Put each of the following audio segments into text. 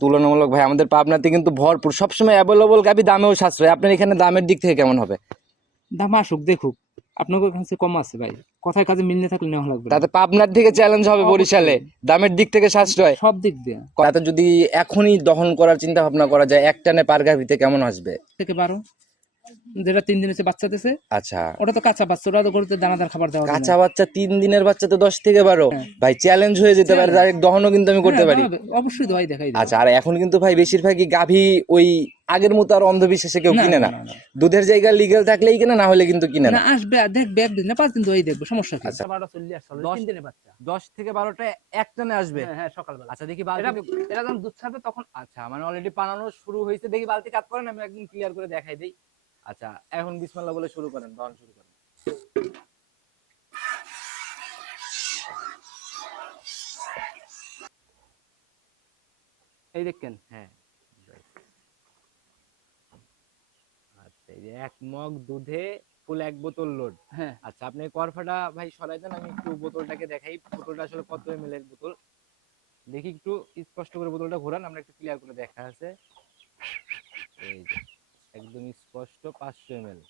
তুলনামূলক ভাই আমাদের পাবনাতে কিন্তু ভরপুর সবসময় অ্যাভেলেবল গাভী, দামেও সাশ্রয়। আপনার এখানে দামের দিক থেকে কেমন হবে? দাম আসুক দেখুক, আপনাদের কাছে কম আছে ভাই, কথায় কাজে মিল না থাকলে নেওয়া লাগবে না। তাতে পাবনার থেকে চ্যালেঞ্জ হবে বরিশালে, দামের দিক থেকে সাশ্রয় সব দিক দিয়ে। তাতে যদি এখনই দহন করার চিন্তা ভাবনা করা যায়, এক টানে পার গাভীতে কেমন আসবে? থেকে 12, যেটা 3 দিন হচ্ছে বাচ্চা দিছে। আচ্ছা, ওটা তো কাঁচা বাচ্চা, ওটা তো গরুতে দানাদার খাবার দেওয়া কাঁচা বাচ্চা 3 দিনের বাচ্চা তো 10 থেকে 12 ভাই চ্যালেঞ্জ হয়ে যেতে পারে, ডাইরেক্ট দহনও কিন্তু আমি করতে পারি। অবশ্যই দোয়াই দেখাই। আচ্ছা, আর এখন কিন্তু ভাই বেশিরভাগই গাভী ওই আগের মতো আর অন্ধবিশ্বাসে কেউ কিনে না, দুধের জায়গা লিগ্যাল থাকলেই কিনে, না হলে কিন্তু কিনে না। আসবে দেখবে একদিন না 5 দিন দোয়াই দেখবে, সমস্যা কি? 12টা চলে আসলে 3 দিনের বাচ্চা 10 থেকে 12টা এক টানে আসবে। হ্যাঁ সকালবেলা। আচ্ছা দেখি এরা যখন দুধ ছাড়বে তখন। আচ্ছা মানে অলরেডি পানানো শুরু হয়েছে, দেখি বালতি কাট করেন, আমি একদম ক্লিয়ার করে দেখাই দেই। আচ্ছা এখন বিসমিল্লাহ বলে শুরু করেন, দহন শুরু করেন। এই দেখেন। হ্যাঁ আচ্ছা, এই যে 1 মগ দুধে ফুল 1 বোতল লোড। হ্যাঁ আচ্ছা আপনি করফাটা ভাই সরাই দেন, আমি একটু বোতলটাকে দেখাই। বোতলটা আসলে কত এমএল এর বোতল দেখি, একটু স্পষ্ট করে বোতলটা ঘোরান, আমরা একটু ক্লিয়ার করে দেখা আছে। এই যে একদম স্পষ্ট 500 এমএল।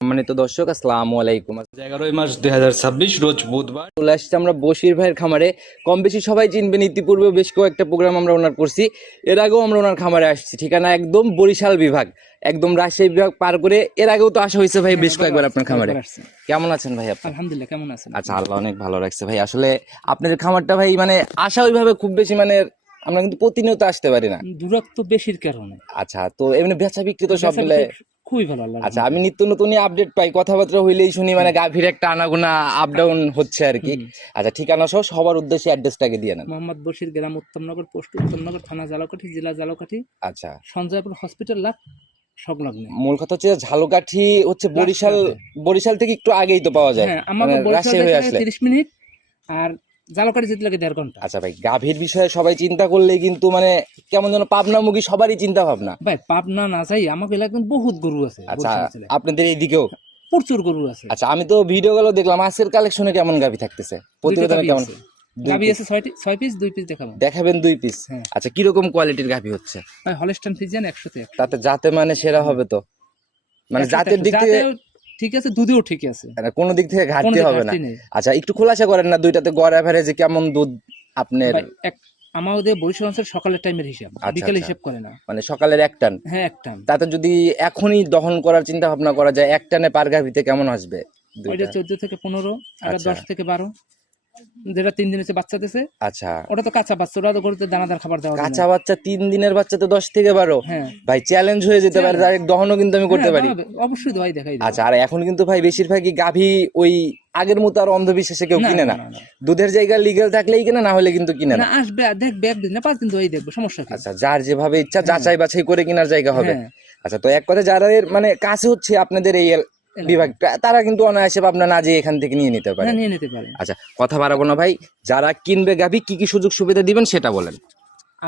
সম্মানিত দর্শক আসসালামু আলাইকুম। 11 মার্চ 2026 রোজ বুধবার চলে আসছে আমরা বশির ভাইয়ের খামারে। কম বেশি সবাই চিনবেন, ইতিপূর্বে বেশ কয়েকটা প্রোগ্রাম আমরা ওনার করছি, এর আগেও আমরা ওনার খামারে আসছি। ঠিকানা একদম বরিশাল বিভাগ, একদম রাজশাহী বিভাগ পার করে। এর আগেও তো আসা হয়েছে ভাই বেশ কয়েকবার আপনার খামারে। কেমন আছেন ভাই আপনি? আলহামদুলিল্লাহ, কেমন আছেন? আচ্ছা আল্লাহ অনেক ভালো রাখছে ভাই। আসলে আপনাদের খামারটা ভাই মানে আসা ওইভাবে খুব বেশি মানে আমরা কিন্তু প্রতিনিয়ত আসতে পারি না, দূরত্ব বেশির কারণে। আচ্ছা তো এমনি বেচা বিক্রি তো সব মিলে খুবই ভালো আল্লাহ। আচ্ছা আমি নিত্য নতুন আপডেট পাই, কথাবার্তা হইলেই শুনি মানে গাভীর একটা আনাগোনা আপ ডাউন হচ্ছে আর কি। আচ্ছা ঠিকানা সহ সবার উদ্দেশ্যে অ্যাড্রেসটাকে দিয়ে নেন। মোহাম্মদ বশির, গ্রাম উত্তমনগর, পোস্ট উত্তমনগর, থানা ঝালকাঠি, জেলা ঝালকাঠি। আচ্ছা সঞ্জয়পুর হসপিটাল লাগ সংলগ্ন। মূল কথা হচ্ছে ঝালকাঠি হচ্ছে বরিশাল, বরিশাল থেকে একটু আগেই তো পাওয়া যায়। হ্যাঁ আমাদের বরিশাল থেকে 30 মিনিট, আর ঝালকাঠি যেতে লাগে 1.5 ঘন্টা। আচ্ছা ভাই গাভীর বিষয়ে সবাই চিন্তা করলে কিন্তু মানে কেমন যেন পাবনামুখী সবারই চিন্তা ভাবনা। ভাই পাবনা না যাই আমাকে এলাকায় বহুত গরু আছে। আচ্ছা আপনাদের এইদিকেও প্রচুর গরু আছে। আচ্ছা আমি তো ভিডিও গুলো দেখলাম, আজকের কালেকশনে কেমন গাভী থাকতেছে? প্রতিবেদনে কেমন গাভী আছে? 6 পিস, 2 পিস দেখাবেন 2 পিস। আচ্ছা কি রকম কোয়ালিটির গাভী হচ্ছে? ভাই হলস্টাইন ফ্রিজিয়ান 100 তে 100। তাতে জাতে মানে সেরা হবে তো, মানে জাতের দিক থেকে ঠিক আছে, দুধেও ঠিক আছে, কোনো দিক থেকে ঘাটতি হবে না। আচ্ছা একটু খোলাসা করেন না, দুইটাতে গড় এভারেজে কেমন দুধ আপনার? আমাদের বরিশাল অঞ্চলের সকালের টাইমের হিসাব, বিকেল হিসাব করে না, মানে সকালের 1 টান। হ্যাঁ 1 টান। তাতে যদি এখনই দহন করার চিন্তা ভাবনা করা যায়, 1 টানে পার গাভীতে কেমন আসবে? ওইটা 14 থেকে 15, এটা 10 থেকে 12, যেটা 3 দিন হচ্ছে বাচ্চা দিছে। আচ্ছা ওটা তো কাঁচা বাচ্চা, ওটা তো গরুতে দানাদার খাবার দেওয়া। কাঁচা বাচ্চা 3 দিনের বাচ্চা তো 10 থেকে 12 ভাই চ্যালেঞ্জ হয়ে যেতে পারে, ডাইরেক্ট দহনও কিন্তু আমি করতে পারি। অবশ্যই দোয়াই দেখাই। আচ্ছা আর এখন কিন্তু ভাই বেশিরভাগই গাভী ওই আগের মতো আর অন্ধবিশ্বাসে কেউ কিনে না, দুধের জায়গা লিগ্যাল থাকলেই কিনে, না হলে কিন্তু কিনে না। আসবে দেখবে একদিন না 5 দিন দোয়াই দেখবে, সমস্যা কি? আচ্ছা যার যেভাবে ইচ্ছা যাচাই বাছাই করে কেনার জায়গা হবে। আচ্ছা তো এক কথা যারা মানে কাছে হচ্ছে আপনাদের এই বিভাগটা, তারা কিন্তু অনায়াসে পাবনা না যে এখান থেকে নিয়ে নিতে পারে। আচ্ছা কথা বাড়াবো না ভাই, যারা কিনবে গাভী কি কি সুযোগ সুবিধা দিবেন সেটা বলেন।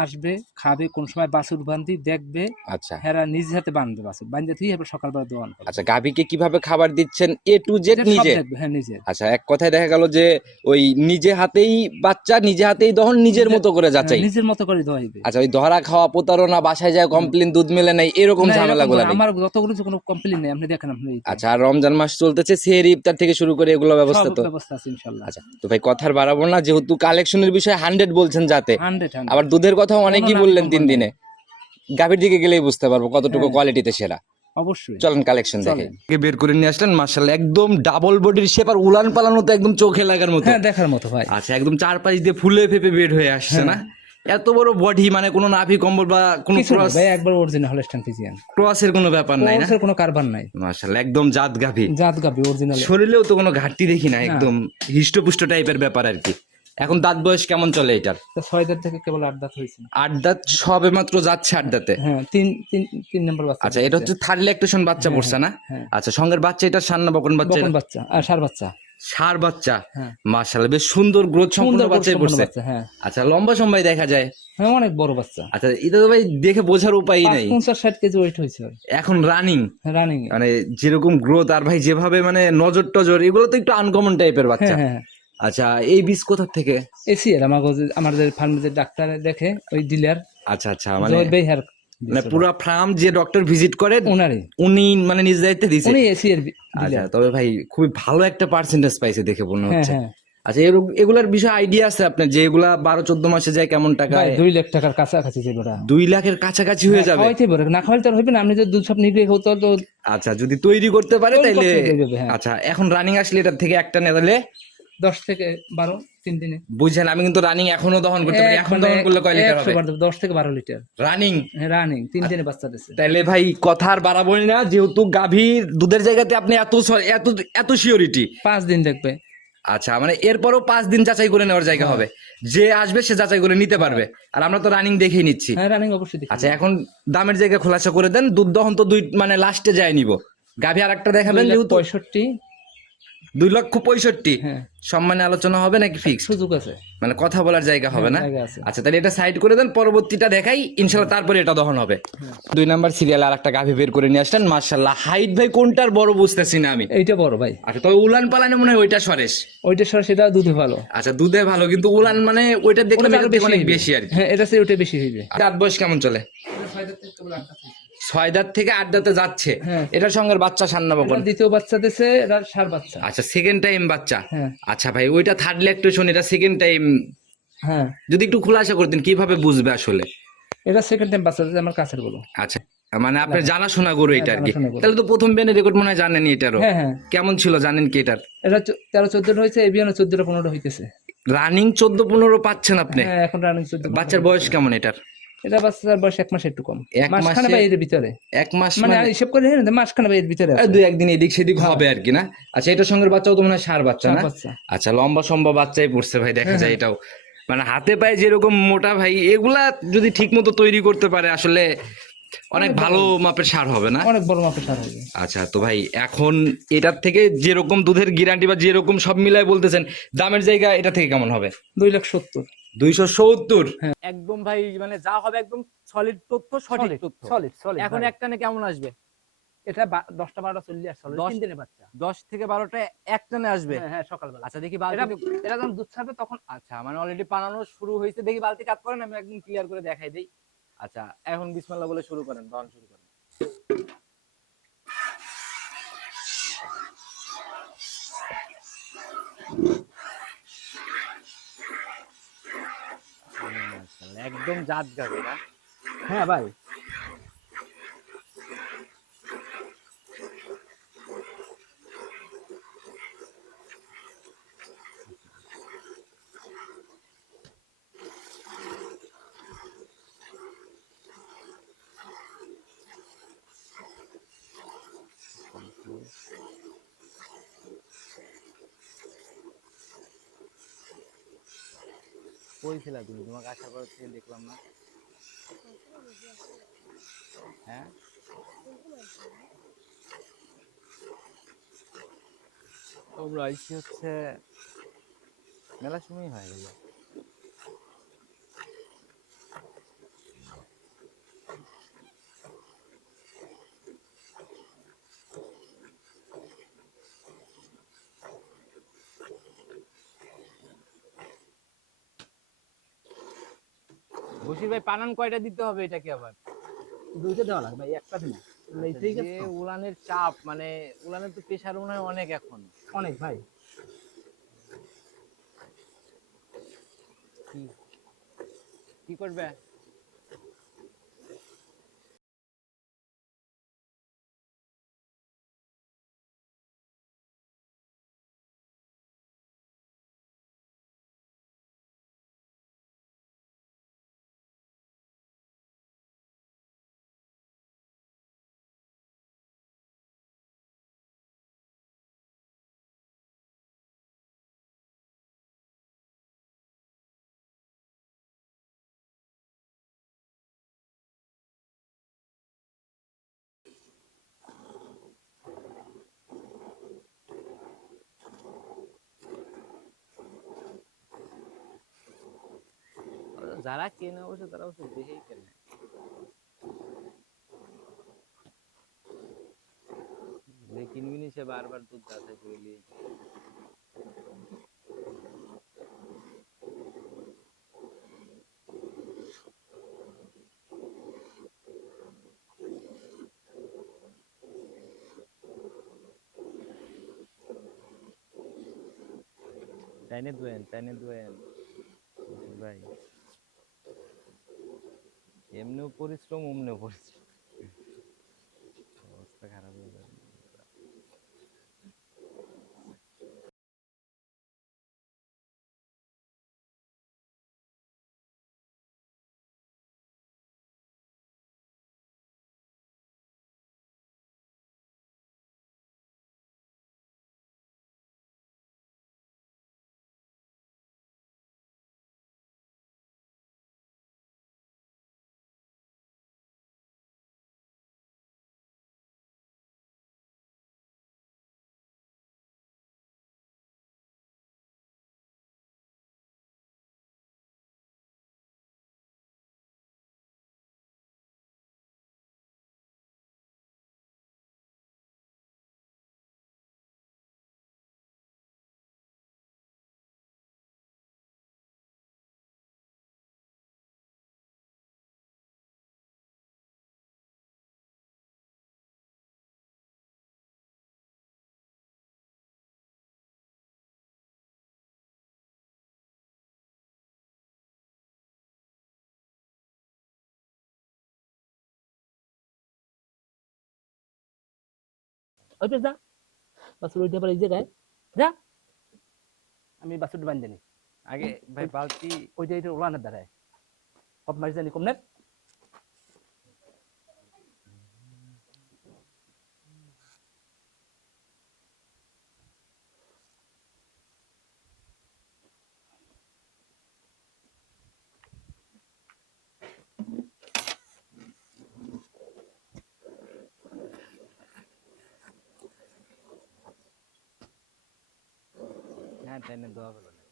আসবে, খাবে, কোন সময় বাছুর বান্ধি দেখবে। আচ্ছা হেরা নিজ হাতে বাঁধবে, বাছুর বাঁধতে তুই সকালবেলা দোয়ান। আচ্ছা গাভীকে কিভাবে খাবার দিচ্ছেন A to Z নিজে? হ্যাঁ নিজে। আচ্ছা এক কথায় দেখা গেল যে ওই নিজে হাতেই বাচ্চা, নিজে হাতেই দহন, নিজের মতো করে যাচাই, নিজের মতো করে দোয়াইবে। আচ্ছা ওই ধরা খাওয়া, প্রতারণা, বাসায় যায় কমপ্লেন দুধ মেলে নাই, এরকম ঝামেলাগুলো নেই? আমার যতগুলো কোনো কমপ্লেন নেই, আপনি দেখেন। আপনি আচ্ছা আর রমজান মাস চলতেছে, সেহরি ইফতার থেকে শুরু করে এগুলো ব্যবস্থা তো ব্যবস্থা আছে ইনশাআল্লাহ। আচ্ছা তো ভাই কথার বাড়াবো না, যেহেতু কালেকশনের বিষয়ে 100 বলছেন, যাতে 100 আবার দুধের কথাও অনেকই বললেন 3 দিনে, গাভীর দিকে গেলেই বুঝতে পারবো কতটুকু কোয়ালিটিতে সেরা। অবশ্যই চলেন কালেকশন দেখে। বের করে নিয়ে আসলেন, মাশাআল্লাহ একদম ডাবল বডির শেপ, আর উলান পালানো তো একদম চোখে লাগার মতো, হ্যাঁ দেখার মতো ভাই। আচ্ছা একদম চারপাশ দিয়ে ফুলে ফেপে বের হয়ে আসছে না? এত বড় বডি, মানে কোনো নাভি কম্বল বা কোনো ক্রস? ভাই একবার অরিজিনাল হলস্টাইন ফ্রিজিয়ান, ক্রসের কোনো ব্যাপার নাই না? ক্রসের কোনো কারবার নাই, মাশাআল্লাহ একদম জাত গাভী, জাত গাভী অরিজিনাল। শরীরেও তো কোনো ঘাটতি দেখি না, একদম হিষ্টপুষ্ট টাইপের ব্যাপার আর কি। এখন দাঁত বয়স কেমন চলে এটার? 6 দাঁত থেকে কেবল 8 দাঁত হয়েছে। 8 দাঁত সবে মাত্র যাচ্ছে 8 দাঁতে? হ্যাঁ 3 নম্বর বাচ্চা। আচ্ছা এটা হচ্ছে থার্ড ল্যাকটেশন বাচ্চা পড়ছে না? আচ্ছা সঙ্গের বাচ্চা, এটা সার না বকন বাচ্চা? বকন বাচ্চা আর ষাঁড় বাচ্চা। ষাঁড় বাচ্চা, মাশাআল্লাহ বেশ সুন্দর গ্রোথ সম্পন্ন বাচ্চাই পড়ছে। আচ্ছা লম্বা সময় দেখা যায়? হ্যাঁ অনেক বড় বাচ্চা। আচ্ছা এটা তো ভাই দেখে বোঝার উপায় নাই, 50-60 কেজি ওয়েট হয়েছে এখন রানিং। রানিং মানে যেরকম গ্রোথ, আর ভাই যেভাবে মানে নজর টজর, এগুলো তো একটু আনকমন টাইপের বাচ্চা। আচ্ছা এই বীজ কোথা থেকে? এসিআর আমাদের ফার্মের ডাক্তার দেখে, ওই ডিলার। আচ্ছা আচ্ছা, মানে জহির ভাই হেয়ার মানে পুরো ফার্ম যে ডক্টর ভিজিট করে ওনারই, উনি মানে নিজ দায়িত্বে দিছে। উনি এসি এর আচ্ছা, ডিলার। তবে ভাই খুবই ভালো একটা পার্সেন্টেজ পাইছে দেখে মনে হ্যাঁ হচ্ছে। হ্যাঁ আচ্ছা, এগুলার বিষয়ে আইডিয়া আছে আপনার যে এগুলা 12-14 মাসে যায় কেমন ভাই টাকায়? 2 লাখ টাকার কাছাকাছি যাবে ওরা। 2 লাখের কাছাকাছি হয়ে যাবে। খাওয়াইতে পারে, না খাওয়াইতে আর হইবে না, আপনি যদি দুধ সব নিবে হতো তো। আচ্ছা, যদি তৈরি করতে পারে তৈরি তাইলে করতে হয়ে যাবে, হ্যাঁ। আচ্ছা, এখন রানিং আসলে এটার থেকে একটা নেদালে 10 থেকে 12 3 দিনে। বুঝছেন, আমি কিন্তু রানিং এখনো দহন করতে পারি। এখন দহন করলে কয় লিটার হবে? 10 থেকে 12 লিটার রানিং। হ্যাঁ রানিং 3 দিনে বাচ্চা দিছে। তাইলে ভাই কথা আর বাড়াবোই না, যেহেতু গাভীর দুধের জায়গাতে আপনি এত এত এত সিওরিটি। 5 দিন দেখবে। আচ্ছা, মানে এরপরও 5 দিন যাচাই করে নেওয়ার জায়গা হবে, যে আসবে সে যাচাই করে নিতে পারবে। আর আমরা তো রানিং দেখেই নিচ্ছি। হ্যাঁ রানিং অবশ্যই দেখি। আচ্ছা, এখন দামের জায়গা খোলাসা করে দেন। দুধ দহন তো দুই মানে লাস্টে যায় নিব। গাভী আর একটা দেখাবেন যেহেতু। 65। 2,65,000। হ্যাঁ সম্মানে আলোচনা হবে নাকি ফিক্স? সুযোগ আছে। মানে কথা বলার জায়গা হবে হ্যাঁ, না? জায়গা আছে। আচ্ছা, তাহলে এটা সাইড করে দেন, পরবর্তীটা দেখাই ইনশাল্লাহ, তারপরে এটা দহন হবে। 2 নাম্বার সিরিয়াল আর একটা গাভী বের করে নিয়ে আসলেন, মাশাআল্লাহ। হাইট ভাই কোনটার বড় বুঝতেছি না আমি। এইটা বড় ভাই। আচ্ছা, তবে উলান পালানে মনে হয় ওইটা সরেশ। ওইটা সর সেটা দুধে ভালো। আচ্ছা, দুধে ভালো, কিন্তু উলান মানে ওইটা দেখলে ওটা আরো এটার থেকে অনেক হইবে। বেশি আর কি। হ্যাঁ এটা চেয়ে ওটা বেশি হইবে। দাঁত বয়স কেমন চলে? 6 দাঁত থেকে 8 দাঁতে যাচ্ছে। হ্যাঁ। এটার সঙ্গে বাচ্চা সান্নাবো কোন? এটা দ্বিতীয় বাচ্চা দিছে, এটা সার বাচ্চা। আচ্ছা, সেকেন্ড টাইম বাচ্চা। হ্যাঁ। আচ্ছা ভাই, ওইটা থার্ড ল্যাকটেশন, এটা সেকেন্ড টাইম। হ্যাঁ যদি একটু খোলাসা করতেন কিভাবে বুঝবে আসলে? এটা সেকেন্ড টাইম বাচ্চা দিছে আমার কাছের বলো। আচ্ছা, মানে আপনার জানাশোনা গরু এটা আর কি। জানাশোনা গরু। তাহলে তো প্রথম বেনে রেকর্ড মনে হয় জানেনই এটারও। হ্যাঁ হ্যাঁ কেমন ছিল জানেন কি এটার? এটা 13-14 হয়েছে, এবিয়ানো 14-15 হইতেছে। রানিং 14-15 পাচ্ছেন আপনি? হ্যাঁ এখন রানিং 14। বাচ্চার বয়স কেমন এটার? এটা বাচ্চার বয়স 1 মাস একটু কম। 1 মাসখানে মাসে? বা এর ভিতরে। 1 মাস মানে মানে হিসাব করে হ্যাঁ মাসখানে বা এর ভিতরে আছে। 2 একদিন এদিক সেদিক হবে আর কি না? আচ্ছা, এটার সঙ্গে বাচ্চাও তো মনে হয় ষাঁড় বাচ্চা না? ষাঁড় বাচ্চা। আচ্ছা, লম্বা সম্ভব বাচ্চাই পড়ছে ভাই, দেখা যায় এটাও। মানে হাতে পায়ে যেরকম মোটা ভাই, এগুলা যদি ঠিক মতো তৈরি করতে পারে আসলে অনেক ভালো মাপের ষাঁড় হবে না? অনেক বড় মাপের সার হবে। আচ্ছা, তো ভাই এখন এটার থেকে যেরকম দুধের গ্যারান্টি বা যেরকম সব মিলাই বলতেছেন, দামের জায়গা এটা থেকে কেমন হবে? 2,70,000। 270? একদম ভাই, মানে যা হবে একদম সলিড তথ্য, সঠিক তথ্য। Solid solid. এখন একটানে কেমন আসবে? এটা 10টা 12টা চলে আসছে 3 দিনে বাচ্চা। 10 থেকে 12টা একটানে আসবে। হ্যাঁ হ্যাঁ সকালবেলা। আচ্ছা, দেখি এটা বালতি। এটা যখন দুধ ছাড়বে তখন। আচ্ছা, মানে অলরেডি পানানো শুরু হয়েছে। দেখি বালতি কাট করেন, আমি একদম ক্লিয়ার করে দেখাই দেই। আচ্ছা, এখন বিসমিল্লাহ বলে শুরু করেন, দহন শুরু করেন। মাশাআল্লাহ, একদম জাত গাবে না? হ্যাঁ ভাই কই ছিলা তুমি? তোমাকে আসার পর থেকে দেখলাম না। হ্যাঁ, তোমরা আইসি হচ্ছে মেলা সময় হয়ে গেল। বশির ভাই, পানান কয়টা দিতে হবে এটা কি আবার? 2টা দেওয়া লাগবে ভাই, একটা দিন। ঠিক যে আছে তো? উলানের চাপ, মানে উলানের তো প্রেসার মনে হয় অনেক এখন। অনেক ভাই। কি কি করবে? যারা কেনে অবশ্য তারা অবশ্য দেখেই কেনে। যে কিনবিনি সে বারবার দুধ যাচাই করে নিয়ে যায়। টাইনে দুয়েন ভাই, এমনিও পরিশ্রম অমনিও পরিশ্রম, অবস্থা খারাপ হয়ে যাবে। ওই পেছ যা, বাছুর উঠে পড়ে এই জায়গায় যা, আমি বাছুর বান্ধি নি আগে ভাই বালতি, ওই যে এটা ওলানের দ্বারায় সব মারি জানি কম নেট। হ্যাঁ টাইনে দেওয়া হলো না।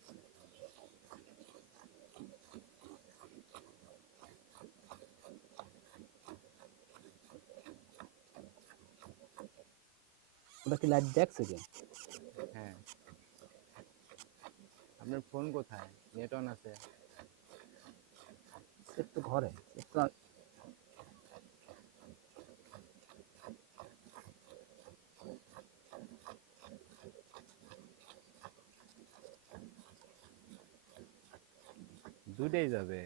ওটা কি লাইট দেখছে কি? হ্যাঁ, আপনার ফোন কোথায়? নেট অন আছে? একটু ঘরে একটু দুইটাই যাবে।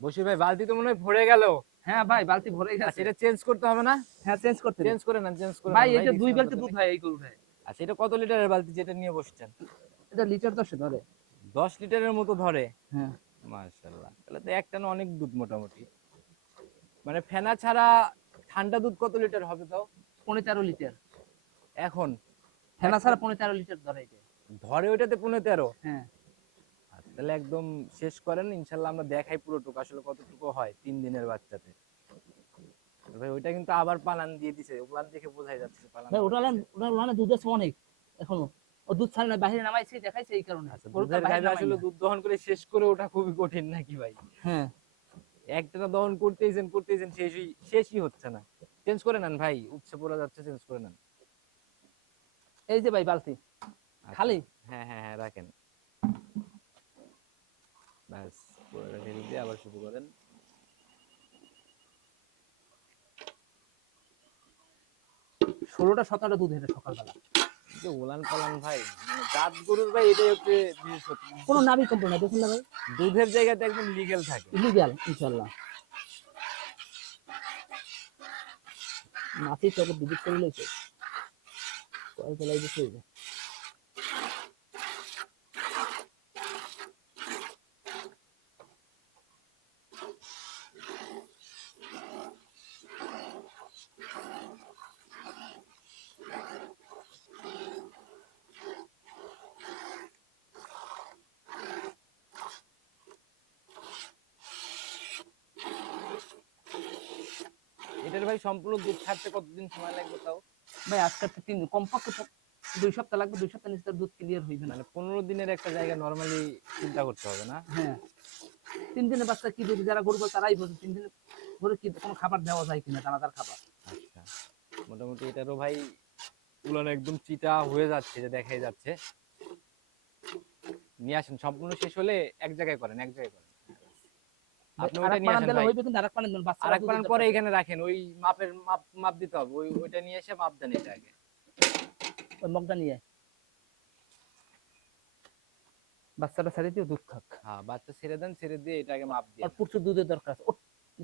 বসির ভাই বালতি তো মনে হয় ভরে গেল। হ্যাঁ ভাই বালতি ভরে আচ্ছা গেছে। এটা চেঞ্জ করতে হবে না? হ্যাঁ চেঞ্জ করতে চেঞ্জ করে না, চেঞ্জ করে ভাই না এটা 2 রিস্ক বালতি নেওয়ার দুধ দরকার হয় নেই। এই গরু ভাই। আচ্ছা এটা কত লিটারের বালতি যেটা নিয়ে বসছেন? এটা লিটার 10 ধরে। 10 লিটারের মতো ধরে? হ্যাঁ মাশাআল্লাহ, তাহলে তো এক টানে অনেক দুধ মোটামুটি। মানে ফেনা ছাড়া ঠান্ডা দুধ কত লিটার হবে তাও 13 লিটার। এখন? ফেনা ছাড়া 13 লিটার ধরে এটা। ধরে ওইটাতে 15-13? হ্যাঁ আচ্ছা, তাহলে একদম শেষ করেন, ইনশাল্লাহ আমরা দেখাই পুরোটুকু আসলে কতটুকু হয় 3 দিনের বাচ্চাতে। ভাই ওইটা কিন্তু আবার পালান দিয়ে দিছে, ওগুলান দেখে বোঝাই যাচ্ছে পালান ভাই আবার ওটা দিছে। ওটা দুধ আছে অনেক এখনো। ও দুধ ছাড়ে না, বাইরে নামাইছে দেখাইছে এই কারণে। আচ্ছা, গরুটা দুধের বাইরে গাভী নামাই আসলে না। দুধ দহন করে শেষ করে ওঠা খুবই কঠিন নাকি ভাই? হ্যাঁ একটা দহন করতেইছেন করতেইছেন, শেষই হচ্ছে না। চেঞ্জ করে নেন ভাই, উৎসে পড়ে যাচ্ছে, চেঞ্জ করে নেন। এই যে ভাই বালতি আচ্ছা, খালি। হ্যাঁ হ্যাঁ হ্যাঁ, রাখেন। ব্যাস, পুরোটা ঢেলে দিয়ে আবার শুরু করেন। 16টা 17টা দুধ এটা সকালবেলা। যে উলান পালান ভাই, মানে জাত গরুর ভাই এটাই হচ্ছে বিশেষত্ব। কোনো নাভি কম্পন নাই দেখুন না ভাই, দুধের জায়গাতে একদম লিগ্যাল থাকে। ইলিগাল ইনশাআল্লাহ। মাছি চকর দুধ করে লইছে কয় বেলায় দিছে। এটার ভাই সম্পূর্ণ দুধ ছাড়তে কতদিন সময় লাগবে তাও? ভাই আজকে 3 দিন কমপক্ষে তো 2 সপ্তাহ লাগবে, 2 সপ্তাহ নিচে তার দুধ ক্লিয়ার হইবে না। মানে 15 দিনের একটা জায়গা নরমালি চিন্তা করতে হবে না? হ্যাঁ 3 দিনের বাচ্চা কি দুধ, যারা গরু পালে তারাই বোঝে 3 দিনে গরু কি কোনো খাবার দেওয়া যায় কিনা, দানাদার খাবার। আচ্ছা, মোটামুটি এটারও ভাই উলান একদম চিটা হয়ে যাচ্ছে, যে দেখাই যাচ্ছে। নিয়ে আসেন, সম্পূর্ণ শেষ হলে এক জায়গায় করেন, এক জায়গায় করেন। আপনি ওটা আরেক নিয়ে পানান আসেন দিলে ভাই, হইবে, কিন্তু আরেক পানান দেন বাচ্চা আরেক পান পরে এখানে রাখেন, ওই মাপের মাপ দিতে হবে, ওইটা নিয়ে এসে মাপ দেন এটা আগে। ওই মগটা নিয়ে বাচ্চাটা ছেড়ে দিয়ে দুধ খাক। হ্যাঁ, বাচ্চা ছেড়ে দেন, ছেড়ে দিয়ে এটা আগে মাপ দিয়ে। আর প্রচুর দুধের দরকার আছে। ওঠ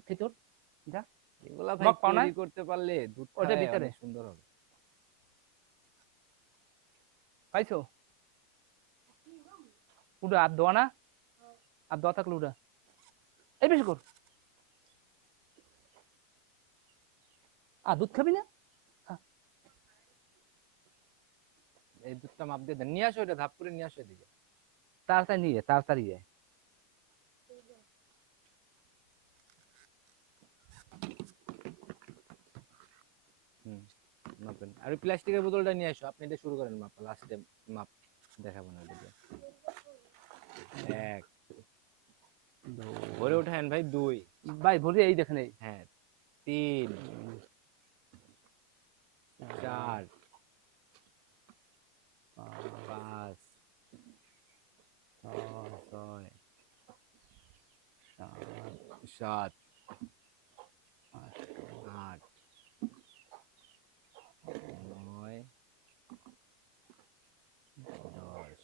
থেকে ওঠ যা। এগুলা ভাই মগ পাও না? তৈরি করতে পারলে দুধ ওটার খাওয়ায় ভিতরে। অনেক সুন্দর হবে। পাইছো? উড়া আর দোয়া না, আর দোয়া থাকলে উড়া। এই বেশি কর। আর দুধ খাবি না? এই দুধটা মাপ দিয়ে দেন, নিয়ে আসো, এটা ধাপ করে নিয়ে আসো এদিকে। তাড়াতাড়ি নিয়ে তাড়াতাড়ি যায়। হুম, মাপেন। আর ওই প্লাস্টিকের বোতলটা নিয়ে আসো, আপনি এটা শুরু করেন মাপ, লাস্টে মাপ দেখাবো না এদিকে। 1 ভরে উঠায়েন ভাই, 2, ভাই ভরি এই দেখেন এই। হ্যাঁ 3, 4, 5, 6, 7, 8, 9, 10,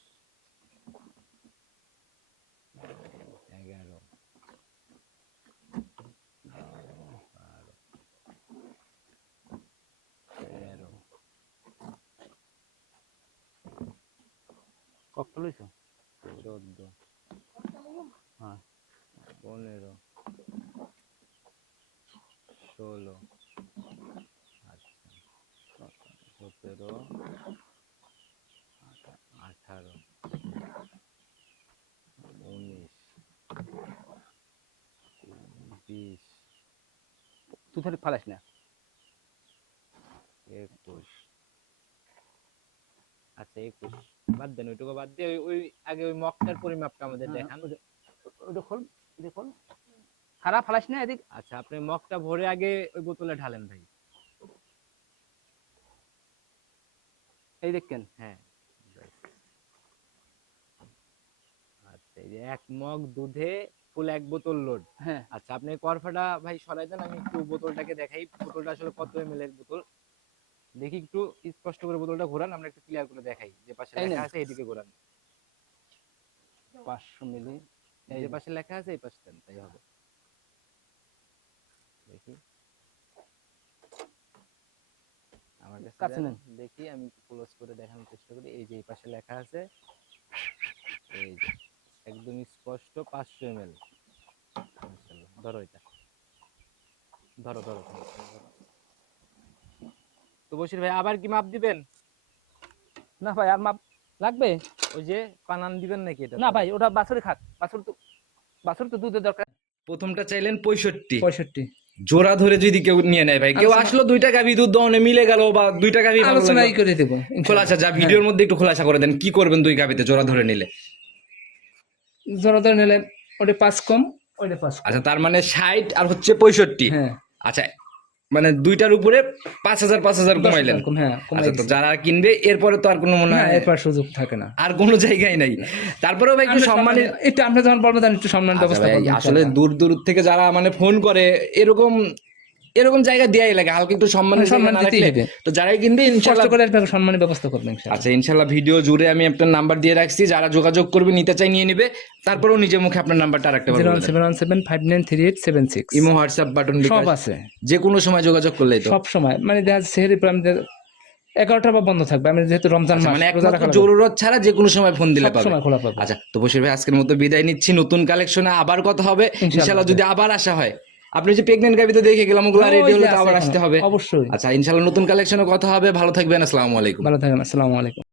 11, 12, 13, ককটা লইছো? 14, হ্যাঁ 15, 16, আচ্ছা 17, 18, 19, 20, তুই তাহলে ফালাস না। 21, আচ্ছা 21 বাদ দেন, ওইটুকু বাদ দিয়ে ওই আগে ওই মগটার পরিমাপটা আমাদের দেখান। ওটা খোল, এটা খোল। খারাপ ফালাস না এদিক। আচ্ছা, আপনি মগটা ভরে আগে ওই বোতলে ঢালেন ভাই। এই দেখেন। হ্যাঁ, ব্যাস। আচ্ছা, এই যে 1 মগ দুধে ফুল 1 বোতল লোড। হ্যাঁ আচ্ছা, আপনি করফাটা ভাই সরাই দেন, আমি একটু বোতলটাকে দেখাই, বোতলটা আসলে কত এমএল এর বোতল। দেখি একটু স্পষ্ট করে বোতলটা ঘোরান, আমরা একটু ক্লিয়ার করে দেখাই। যে পাশে এই লেখা নেন। আছে এদিকে ঘোরান, 500 মিলি। এই যে যে। পাশে লেখা আছে এই পাশে দেন, তাই হবে। দেখি আমার কাছে কাছে দেন, নেন। দেখি আমি একটু ক্লোজ করে দেখানোর চেষ্টা করি। এই যে এই পাশে লেখা আছে, এই যে একদম স্পষ্ট 500 এমএল। মাশাআল্লাহ, ধরো এটা, ধরো ধরো ধরো, ধরো। তো বশির ভাই আবার কি মাপ দিবেন? না ভাই আর মাপ লাগবে? ওই যে পানান দিবেন নাকি এটা? না ভাই ওটা বাছুরে খাক, বাছুর তো দুধের দরকার। প্রথমটা চাইলেন 65, 65 জোড়া ধরে যদি কেউ নিয়ে নেয় ভাই, কেউ আসলো 2টা গাভী দুধ দহনে মিলে গেল বা 2টা গাভী ভালো আলোচনাই লাগলো। করে দেবো খোলাসা যা ভিডিওর মধ্যে একটু খোলাসা করে দেন, কি করবেন 2 গাভীতে জোড়া ধরে নিলে? জোড়া ধরে নিলে ওটা 5 কম, ওইটা 5 কম। আচ্ছা, তার মানে 60 আর হচ্ছে 65। হ্যাঁ আচ্ছা, মানে 2টার উপরে 5,000 কমাইলেন। কম, হ্যাঁ কমাই আচ্ছা, তো দিছি। যারা কিনবে এরপরে তো আর কোনো মনে না হয় এরপর সুযোগ থাকে না। আর কোনো জায়গায় নাই। তারপরেও ভাই একটু সম্মানে, একটু আপনি যখন বলবেন তখন একটু সম্মান আচ্ছা ব্যবস্থা ভাই, করবেন আসলে ইনশাআল্লাহ। দূর দূর থেকে যারা মানে ফোন করে এরকম এরকম জায়গা দেয়াই লাগে, হালকা একটু সম্মানের সম্মান জায়গা না দিতেই রাখলে হবে। তো যারাই কিনবে কষ্ট ইনশাআল্লাহ। করে আপনাকে সম্মানের ব্যবস্থা করবেন ইনশাআল্লাহ। আচ্ছা, ইনশাআল্লাহ ভিডিও জুড়ে আমি আপনার নাম্বার দিয়ে রাখছি, যারা যোগাযোগ করবে নিতে চাই নিয়ে নেবে। তারপরেও নিজের মুখে আপনার নাম্বারটা আরেকটা বার বলে দেন। 01717593876 ইমো, হোয়াটসঅ্যাপ, বাটন সব বিকাশ আছে, যে কোনো সময় যোগাযোগ করলেই তো। সব সময়। মানে দেখা যাচ্ছে সেহরির পর আমাদের 11টা বা বন্ধ থাকবে, আমি যেহেতু রমজান আচ্ছা, মাস, মানে রোজা একমাত্র রাখা লাগবে। জরুরত ছাড়া যে কোনো সময় ফোন দিলে সব পাবে। সময় খোলা পাবে। আচ্ছা, তো বসির ভাই আজকের মতো বিদায় নিচ্ছি, নতুন কালেকশনে আবার কথা হবে ইনশাআল্লাহ। যদি আবার আসা হয়, আপনি যে প্রেগনেন্ট গাবিতে দেখে গেলাম ওগুলো ওই রেডি যে হলে তো আছে আবার এখনো। আসতে হবে অবশ্যই। আচ্ছা, ইনশাআল্লাহ নতুন কালেকশনে কথা হবে। ভালো থাকবেন, আসসালামু আলাইকুম। ভালো থাকেন, আসসালামু আলাইকুম।